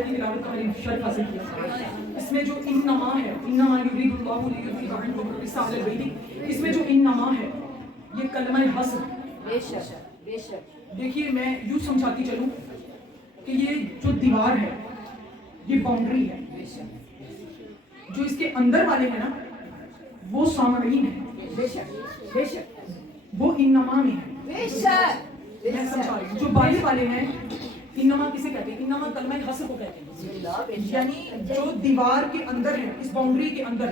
آیت کی تلاوت کا میں نے شرف حاصل کیا. اس میں جو انما ہے، انما یرید اللہ لیذہب عنکم الرجس اہل البیت، اس میں جو انما ہے یہ کلمہ حصر. بے شک بے شک. دیکھیے میں یوں سمجھاتی چلوں کہ یہ جو دیوار ہے یہ باؤنڈری ہے، جو اس کے اندر والے ہیں نا وہ سامعین ہیں. بے شک بے شک. وہ انما میں ہے. بے شک. میں سمجھا رہی ہوں. جو باہر والے ہیں انما کسے کہتے ہیں؟ انما کلمہ حصر کو کہتے ہیں. یعنی جو دیوار کے اندر ہے، اس باؤنڈری کے اندر،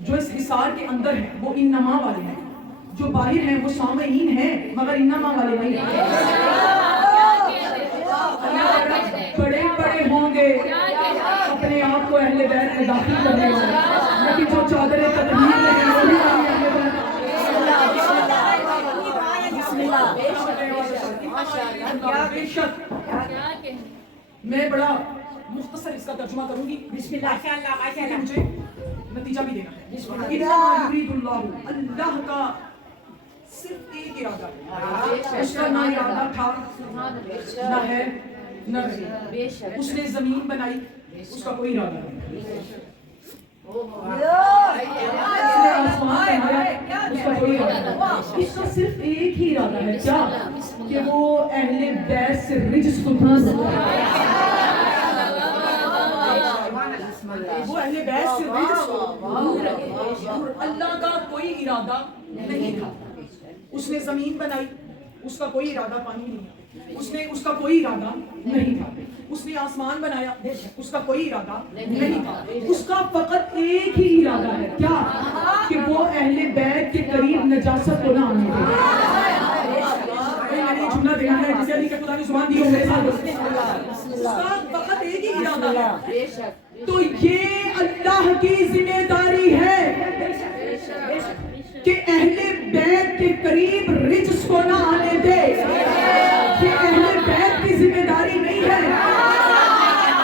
جو اس حصار کے اندر ہے وہ انما والے ہیں. جو باہر ہیں وہ سامعین ہیں مگر انما والے نہیں ہیں. بڑے بڑے ہوں گے اپنے آپ کو اہل بیت میں داخل کرنے والے، لیکن جو چادر تطہیر میں ہیں وہی اہل بیت. بے شک میں بڑا مختصر اس کا ترجمہ کروں گی. بسم اللہ. مجھے نتیجہ بھی دینا ہے. انما یرید اللہ، اللہ کا صرف ایک ارادہ ہے. اس کا نہ ارادہ تھا نہ ہے نہ رہے. اس نے زمین بنائی، اس کا کوئی ارادہ نہیں. اس نے آسمان بنایا، اس کا کوئی ارادہ نہیں. اس کا صرف ایک ہی ارادہ ہے، کیا؟ کہ وہ اہل بیت سے رجس کو دور رکھے. وہ اہل بیت سے رجس کو دور رکھے. اللہ کا کوئی ارادہ نہیں تھا. اس نے زمین بنائی، اس کا کوئی ارادہ پانی نہیں تھا. اس کا کوئی ارادہ نہیں تھا. اس نے آسمان بنایا، اس کا کوئی ارادہ نہیں تھا. اس کا فقط ایک ہی ارادہ ہے، کیا؟ کہ وہ اہل بیت کے قریب نجاست کو نہ آنے دے. میں نے جملہ دینا ہے جسے علی کے خدا نے زبان دی ہو میرے ساتھ. اس کا فقط ایک ہی ارادہ ہے. تو یہ اللہ کی ذمہ داری ہے کہ اہل بیت کے قریب رجس کو نہ آنے دے. یہ اہل بیت کی ذمہ داری نہیں ہے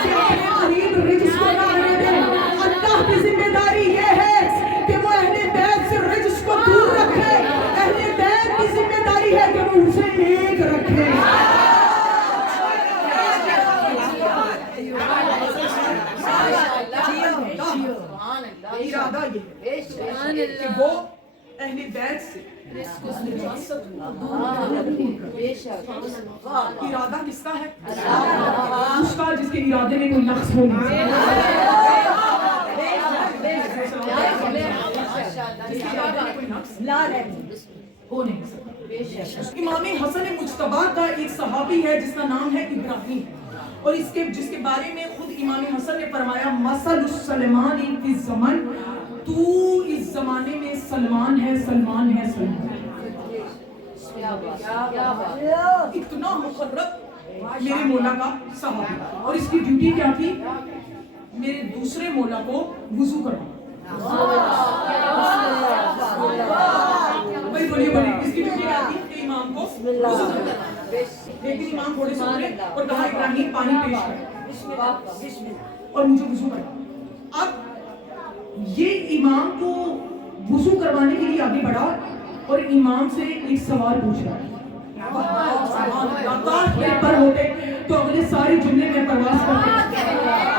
کہ اہل قریب رجس کو نہ آنے دے. اللہ کی ذمہ داری یہ ہے کہ وہ اہل بیت سے رجس کو دور رکھے. اہل بیت کی ذمہ داری ہے کہ وہ اسے ایک رکھے. ارادہ یہ ہے کہ وہ اہل بیت سے ارادہ کس کا ہے؟ اس کا جس کے ارادے میں کوئی نقص ہو نہیں. امام حسن مجتبی کا ایک صحابی ہے جس کا نام ہے ابراہیم، اور جس کے بارے میں خود امام حسن نے فرمایا مثل السلمان فی الزمن، تو اس زمانے میں سلمان ہے سلمان ہے سلمان. اتنا مقرب میرے مولا کا صحابی، اور اس کی ڈیوٹی کیا تھی؟ میرے دوسرے مولا کو وضو کروانا. بھائی بولیے بولیے، اس کی ڈیوٹی کیا تھی؟ کہ امام کو وضو کروانا. لیکن امام تھوڑے سے بولے اور کہا ابراہیم پانی پیش کر اور مجھے وضو کروا. اب یہ امام کو وضو کروانے کے لیے آگے بڑھا اور امام سے ایک سوال پوچھ رہا ہے. پر ہوتے تو اگلے سارے جملے میں پرواز کرتے.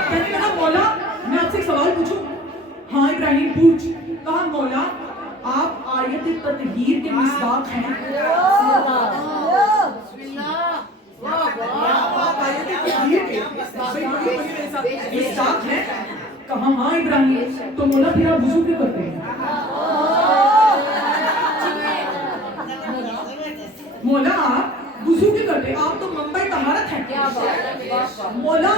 کہنے لگا مولا میں آپ سے ایک سوال پوچھوں؟ ہاں ابراہیم پوچھ. کہا مولا آپ آیت تطہیر کے مصداق ہیں. مصداق ہیں؟ کہا ہاں ابراہیم. تو مولا پھر آپ وضو کیوں کرتے ہیں؟ مولا آپ وضو کیوں کرتے ہیں؟ آپ تو منبع طہارت ہیں. مولا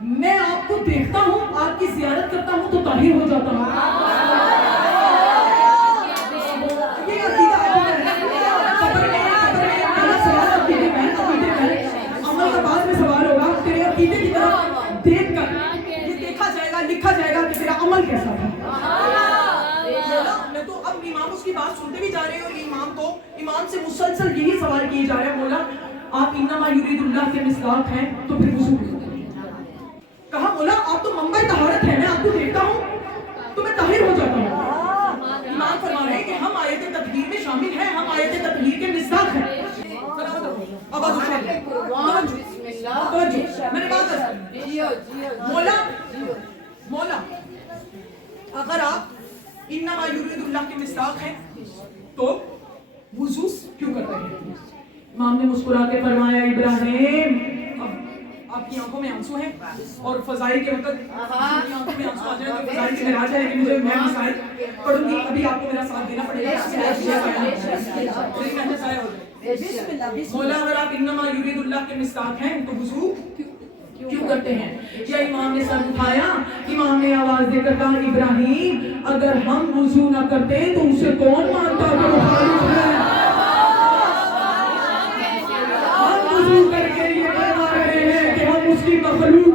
میں آپ کو دیکھتا ہوں، آپ کی زیارت کرتا ہوں تو طاہر ہو جاتا ہوں. یہ عقیدہ عمل کا بعد میں سوال ہوگا. تیرے عقیدے کی طرف دیکھ کر یہ دیکھا جائے گا، لکھا جائے گا کہ تیرا عمل کیسا تھا. میں تو اب امام اس کی بات سنتے بھی جا رہے ہو. امام سے مسلسل یہی سوال کیے جا رہے ہیں مولا آپ انما یرید اللہ کے مصداق ہیں تو پھر وضو کیوں؟ کہا مولا آپ تو منبع طہارت ہیں، میں آپ کو دیکھتا ہوں تو میں طاہر ہو جاتا ہوں. امام فرما رہے ہیں کہ ہم آیت تطہیر میں شامل ہیں، ہم آیت تطہیر کے مصداق ہیں. میں نے بات مولا مولا اگر آپ انما یرید اللہ کے مصداق ہیں تو وضو کیوں کر رہے ہیں؟ امام نے مسکرا کے فرمایا ابراہیم اب آپ کی آنکھوں میں آنسو ہیں اور فضائل کے وقت کی آنکھوں میں آنسو آ جائیں تو فضائل کے مراج ہے لیکن مجھے میں مسائل پڑھوں گی ابھی آپ کو میرا ساتھ دینا پڑے گا مولا اگر آپ انما یرید اللہ کے مصداق ہیں تو وضو کیوں کرتے ہیں؟ یا امام نے سر اٹھایا امام نے آواز دے کر کہا ابراہیم اگر ہم وضو نہ کرتے تو اسے کون مانتا کہ وہ خالق ہے؟ ہم وضو کر کے یہ کروا رہے ہیں کہ ہم اس کی مخلوق